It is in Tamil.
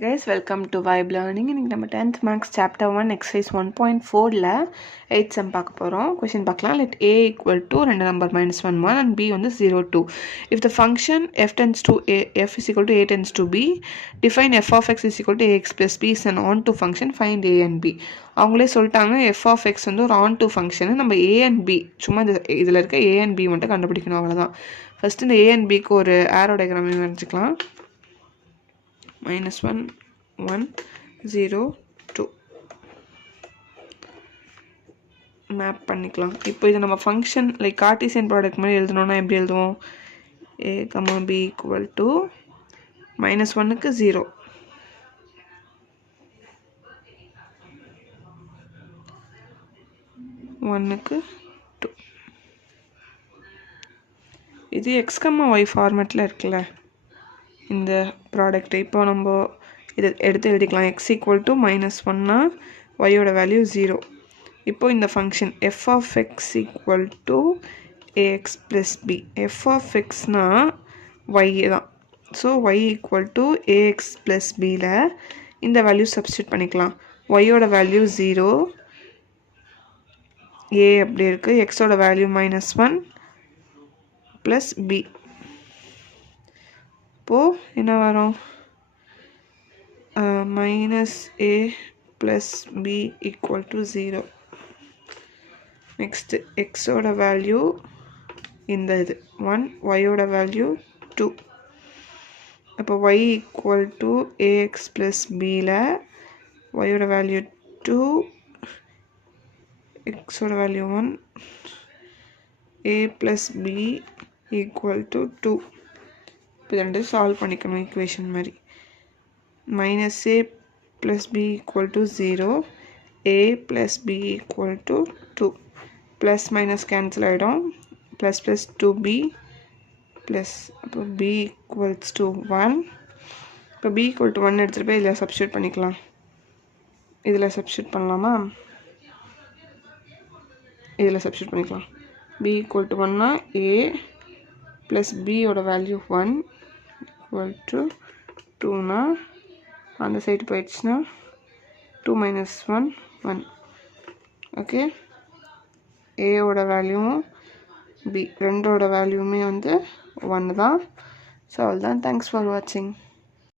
guys, welcome to Vibe Learning. இன்னைக்கு நம்ம 10th Maths Chapter 1 Exercise 1.4ல 8th sum பார்க்க போகிறோம். Question பார்க்கலாம். Let a equal to 2 number minus 1 1 and b வந்து 0 2. If the function f tends to a, f is equal to a tends to b, define f of x is equal to ax plus b is an onto function, find a and b. அவங்களே சொல்லிட்டாங்க f of x வந்து ஒரு onto function. நம்ம a and b சும்மா இதில் இருக்க a and b மட்டும் கண்டுபிடிக்கணும், அவ்வளோதான். ஃபஸ்ட்டு இந்த a and bக்கு ஒரு arrow diagram வரைஞ்சிக்கலாம். -1 1 0 2 மேப் பண்ணிக்கலாம். இப்போ இது நம்ம ஃபங்க்ஷன் லைக் கார்ட்டீசியன் ப்ராடக்ட் மாதிரி எழுதணும்னா எப்படி எழுதுவோம்? a, b ஈக்குவல் டு -1க்கு 0, ஒன்னுக்கு 2. இது x, y ஃபார்மேட்டில் இருக்குல்ல இந்த ப்ராடக்ட். இப்போ நம்ம இதை எடுத்து எழுதிக்கலாம். x ஈக்குவல் டு -1னா yயோட வேல்யூ 0. இப்போ இந்த function f of x equal to ax plus b. f of xனா y தான். So y equal to ax plus bல இந்த வேல்யூ சப்ஸ்டியூட் பண்ணிக்கலாம். yயோட வேல்யூ 0, a அப்படி இருக்குது, xோட வேல்யூ -1 ப்ளஸ் b. இப்போது என்ன வரும்? -a plus b equal to 0. Next எக்ஸோட வேல்யூ இந்த இது 1, ஒய்யோட வேல்யூ 2. அப்போ y equal to ax plus bல ஒய்யோட வேல்யூ 2, எக்ஸோட value 1, a plus b equal to 2. இப்போ ரெண்டு சால்வ் பண்ணிக்கணும் ஈக்குவேஷன் மாதிரி. -a plus b equal to 0, a plus b equal to 2. Plus minus cancel ஆகிடும். ப்ளஸ் 2b ப்ளஸ் அப்போ b equals to 1. இப்போ b equal to 1 எடுத்துகிட்டு போய் இதில் சப்ஸ்டியூட் பண்ணிக்கலாம். இதில் சப்ஸ்டியூட் பண்ணலாமா? இதில் சப்ஸ்டியூட் பண்ணிக்கலாம். b equal to 1னா a ப்ளஸ் bயோட வேல்யூ 1 equal to 2னா அந்த சைடு போயிடுச்சுன்னா 2 - 1 1. ஓகே, ஏயோட வேல்யூவும் பி ரெண்டோட வேல்யூவுமே வந்து 1 தான். ஸோ அவ்வளோதான். தேங்க்ஸ் ஃபார் வாட்சிங்.